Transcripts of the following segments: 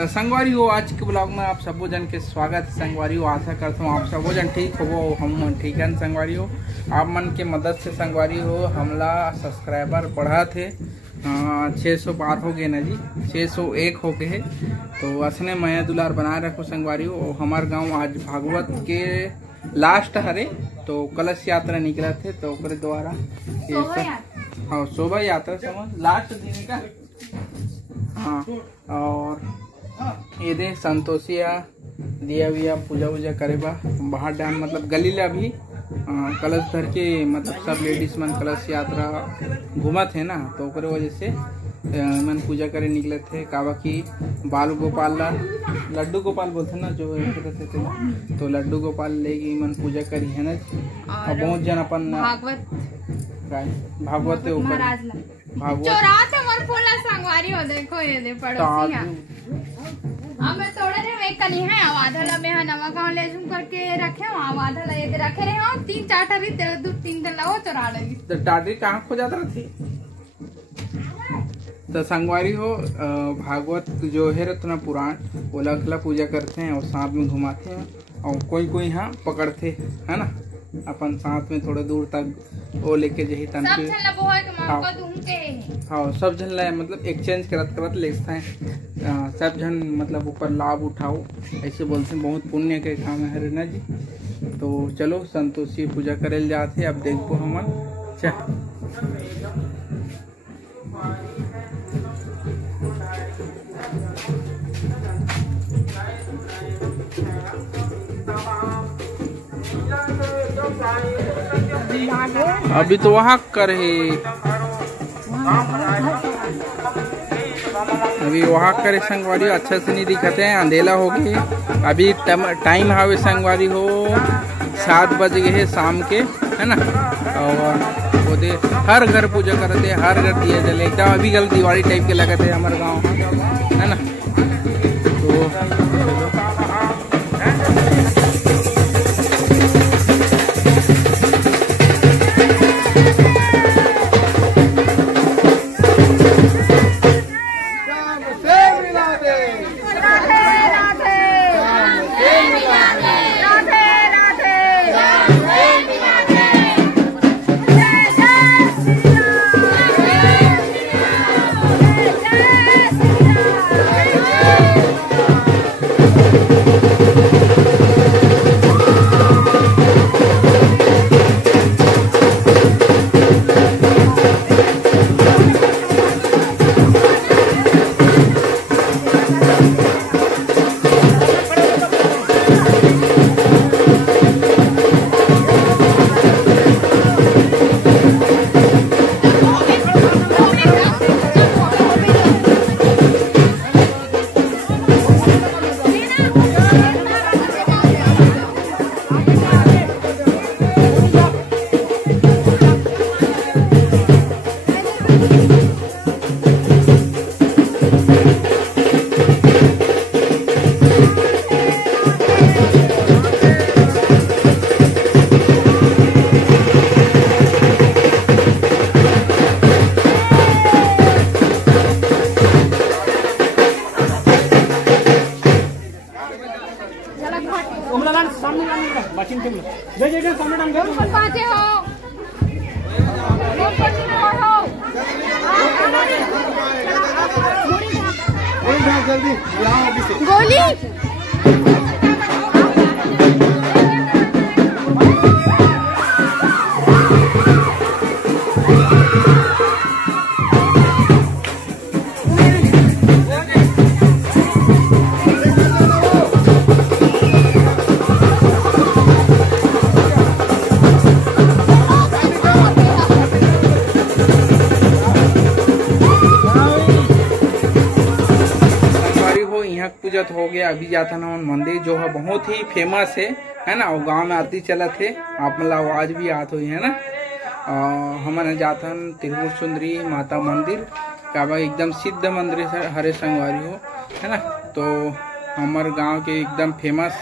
तो संगवारी हो आज के ब्लॉग में आप सबो जन के स्वागत है। संगवारी हो आशा करता हूँ आप सबो जन ठीक हो, हम ठीक है। संगवारी हो आप मन के मदद से संगवारी हो हमला सब्सक्राइबर बढ़ा थे 600 पार हो गए ना जी, 601 हो गए है। तो असने मैं दुलार बनाए रखो संगवारी हो। हमार गांव आज भागवत के लास्ट हरे तो कलश यात्रा निकला थे तो ओकरे द्वारा हाँ शोभा यात्रा समझ लास्ट दिन का हाँ। और ये दे संतोषिया दिया विया पूजा वूजा करे बा बाहर डैम मतलब गली ला भी कलश धर के मतलब सब लेडीज मन कलश यात्रा घूमा थे ना तो ओकरे वजह से मन पूजा करे निकले थे। कावा की बाल गोपाल ला लड्डू गोपाल बोलते ना जो थे तो लड्डू गोपाल लेगी मन पूजा करी है ना। और बहुत जन अपन भागवत के ऊपर संगवारी हो देखो ये दे पड़ोसी अब मैं थोड़ा रे वे कली है आवाधला में है नवा गांव ले जूम करके रखे हो आवाधला ये रखे रहे हो 3-4 टरी दे 2-3 दिन लाओ चुरा लेगी तो टाटी कहाँ खो जाता थी। तो संगवारी हो भागवत जो है रत्ना पुराण वो लखला पूजा करते हैं और साथ में घुमाते हैं और कोई यहाँ पकड़ते है ना अपन साथ में थोड़ा दूर तक वो लेके जही तन हाँ सब जन ला मतलब एक्सचेंज करत लेते हैं सब जन मतलब ऊपर लाभ उठाओ ऐसे बोलते हैं। बहुत पुण्य के काम है ना जी। तो चलो संतोषी पूजा करे जाते अब देखो हमन अभी तो वहाँ कर है अभी वहाँ करे संगवारी अच्छे से नहीं दिखते हैं अंधेला हो गए। अभी टाइम हावे संगवारी हो 7 बज गए है शाम के है ना। और वो दे हर घर पूजा करते हैं हर घर दिया जले एकदम अभी कल दिवाली टाइप के लगते हैं हमारे गाँव है ना। तो गोली पूजा हो गया। अभी जाता ना मंदिर जो है बहुत ही फेमस है ना। और गांव में आरती चला थे आप मतलब आवाज भी आत हुई है ना। हमारे जाता त्रिपुर सुंदरी माता मंदिर का एकदम सिद्ध मंदिर हरे संगवारी हो है ना। तो हमारे गांव के एकदम फेमस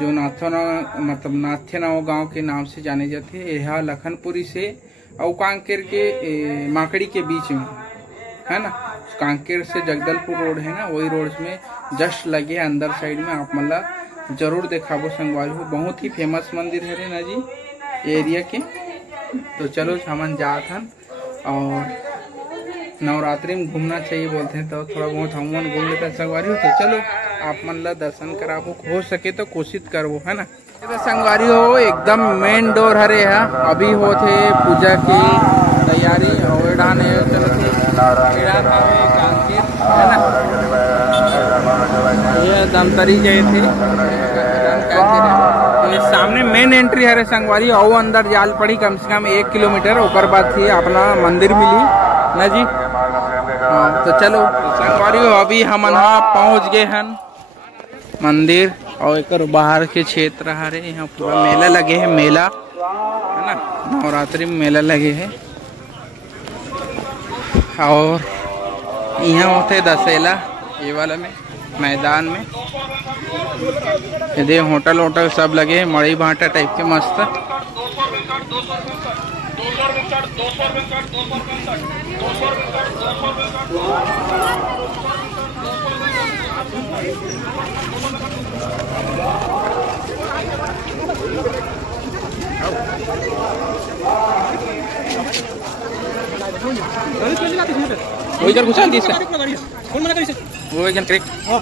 जो नाथना मतलब नाथ्यनाव गांव के नाम से जाने जाते हैं। यह लखनपुरी से और कांकेर के माकड़ी के बीच में है ना। कांकेर से जगदलपुर रोड है ना, वही रोड में जस्ट लगे अंदर साइड में। आप मतलब जरूर देखाबो संगवारी हो, बहुत ही फेमस मंदिर है ना जी एरिया के। तो चलो हमन जात हन, और नवरात्रि में घूमना चाहिए बोलते हैं, तो थोड़ा बहुत हम घूम लेते हैं संगवारी हो। तो चलो आप मन ला दर्शन कराबो, हो सके तो कोशिश करबो है ना। तो संगवारी हो एकदम मेन डोर हरे है, अभी होते पूजा की तैयारी और एडान है चलते एडान है कांकेर है ना, ये दमतरी गए थे ये सामने मेन एंट्री हरे संगवारी। और अंदर जाल पड़ी कम से कम 1 किलोमीटर, ऊपर बाद थी अपना मंदिर मिली ना जी। हाँ तो चलो संगवारी हो अभी हम यहाँ पहुँच गए हन मंदिर, और एक बाहर के क्षेत्र हरे, यहाँ पूरा मेला लगे है, मेला है ना, नवरात्रि में मेला लगे है। और यहाँ होते दशहरा ये वाला में मैदान में, ये होटल वोटल सब लगे है, मड़ी भाटा टाइप के मस्त। वो इधर घुसा दी इसका, कौन मना करी से वो एकदम करेक्ट। हां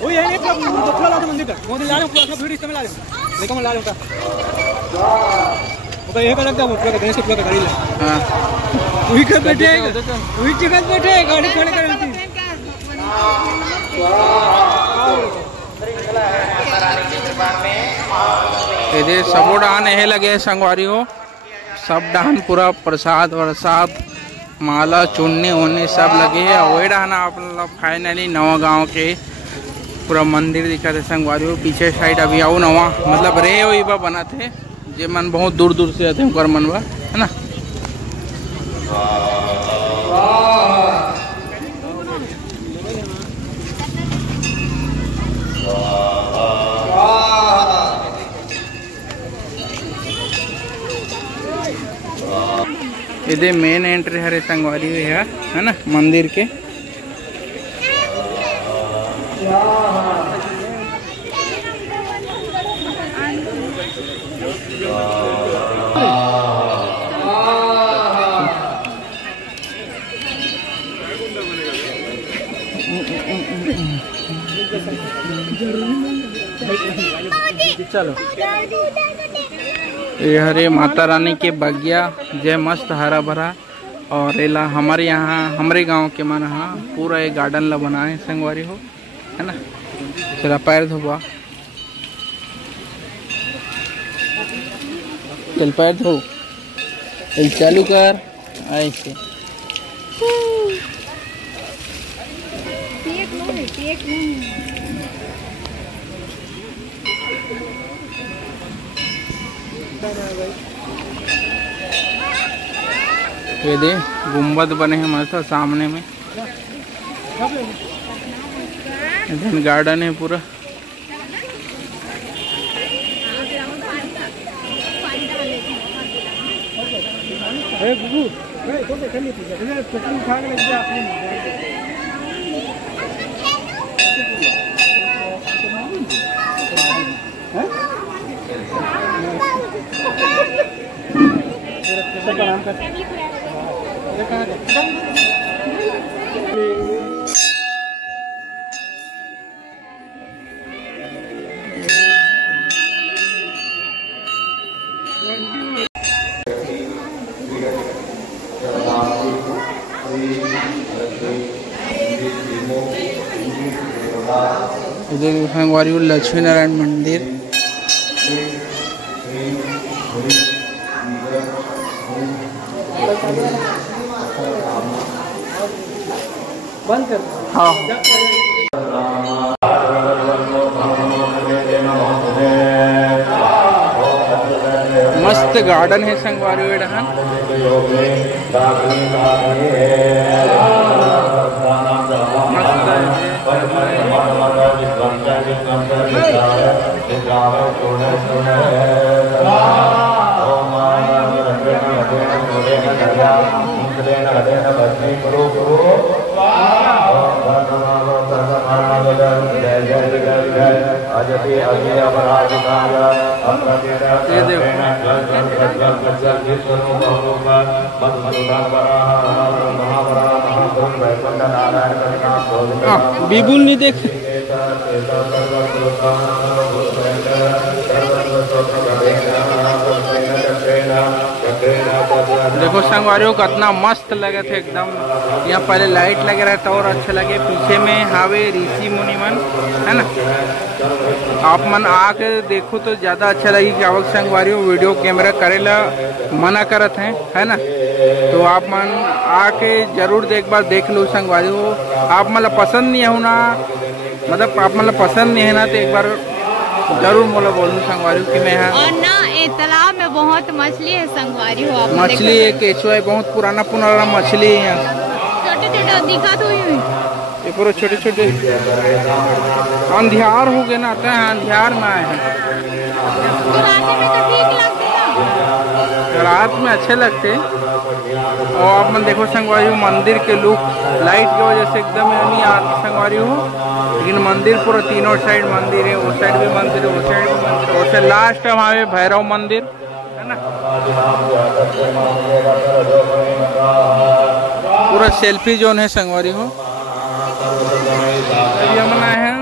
वो है एक दफला ला मंदिर का वो ला रहे पूरा भीड़ इसमें ला रहे लेकिन ला रहे का वो एक अलग का पूरा गणेश पूरा का गाड़ी ला। हां वही कर बैठे है, वही जगह बैठे है, गाड़ी खड़े कर लेती इधर सबो डान है लगे संगवारी हो, सब डान पूरा प्रसाद वरसाद माला चुनने होने सब लगे है। वही डाना आप फाइनली नवा गांव के पूरा मंदिर दिखा थे संगवारी हो। पीछे साइड अभी आओ नवा मतलब रे वही बा बना थे, जे मन बहुत दूर दूर से आते हैं मनवा है ना। इधर मेन एंट्री हरे संगवारी है ना मंदिर के। चलो ये हरे माता रानी के बगिया जय मस्त हरा भरा, और एला हमारे यहाँ हमारे गांव के मन हाँ पूरा एक गार्डन ला बनाए संगवारी हो है ना। चला पैर धोबा, चल पैर धो, चल चालू कर ऐसे। ये दे गुम्बद बने हैं मस्त सामने में, इधर गार्डन है पूरा। इधर संगवारी लक्ष्मी नारायण मंदिर, बंद कर। हाँ मस्त गार्डन है संगवारी वेड़हन। मस्त ये देखो बिबुल नहीं देख देखो संगवारियों कितना मस्त लगे थे एकदम। यहाँ पहले लाइट लगे रहता और अच्छा लगे। पीछे में हावे ऋषि मुनि मन है ना। आप मन आके देखो तो ज्यादा अच्छा लगी कि आवक संगवारियों वीडियो कैमरा करेला मना करत हैं है ना। तो आप मन आके जरूर एक बार देख लो संगवारियों। आप मतलब पसंद नहीं है ना, मतलब आप मतलब पसंद नहीं है ना, तो एक बार जरूर मोला बोलूँ संगवारी कि मैं यहाँ। और ना ये तालाब में बहुत मछली है संगवारी हो। आप मछली है केचुआ है, बहुत पुराना पुराना मछली है यहाँ। छोटे छोटे दिखा हुई ये पूरे छोटे छोटे अंधियार हो गए ना, अंधियार में आए हैं। रात में अच्छे लगते। और आप मन देखो संगवारी मंदिर के लुक लाइट की वजह से एकदम नहीं आते संगवारी हो। लेकिन मंदिर पूरा तीनों साइड मंदिर है, उस साइड भी मंदिर है, उस साइड भी मंदिर है। उससे लास्ट हमारे भैरव मंदिर है ना। पूरा सेल्फी जोन है संगवारी हो। अभी हम आए हैं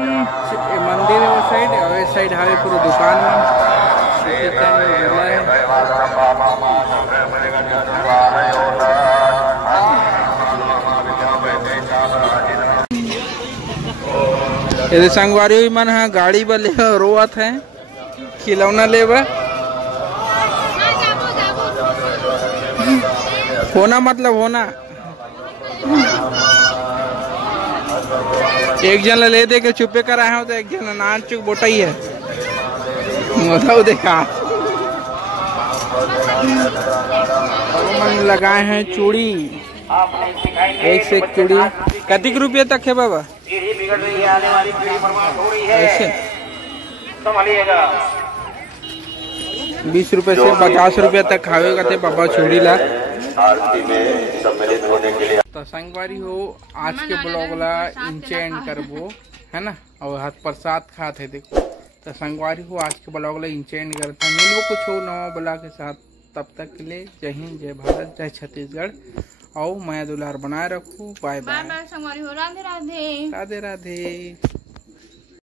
मंदिर है उस साइड, और इस साइड हमारे पूरा दुकान में ये संगवारी मन हाँ गाड़ी वाले रोवत है खिलौना लेवा। होना मतलब होना। एक जन ले दे के चुपे कर आए हो तो एक जन नान चुक बोटा ही है। मतलब देखा मन लगाए हैं चूड़ी, एक से एक चूड़ी। कितने रुपये तक है बाबा? ऐसे 20 रुपए से 50 रुपया तक खावे करते बाबा चूड़ी ला। तो संगवारी हो आज के ब्लॉग ला इंचे एंड करबो है ना। और हाथ प्रसाद खाते देखो। तो संगवारी हो आज के ब्लॉग ला इंचे एंड करता। मिलो कुछ हो नवा ब्लॉग के साथ, तब तक के लिए जय हिंद, जय भारत, जय छत्तीसगढ़। और माया दुलार बनाए रखो। बाय बाय संगवारी हो। राधे राधे। राधे राधे।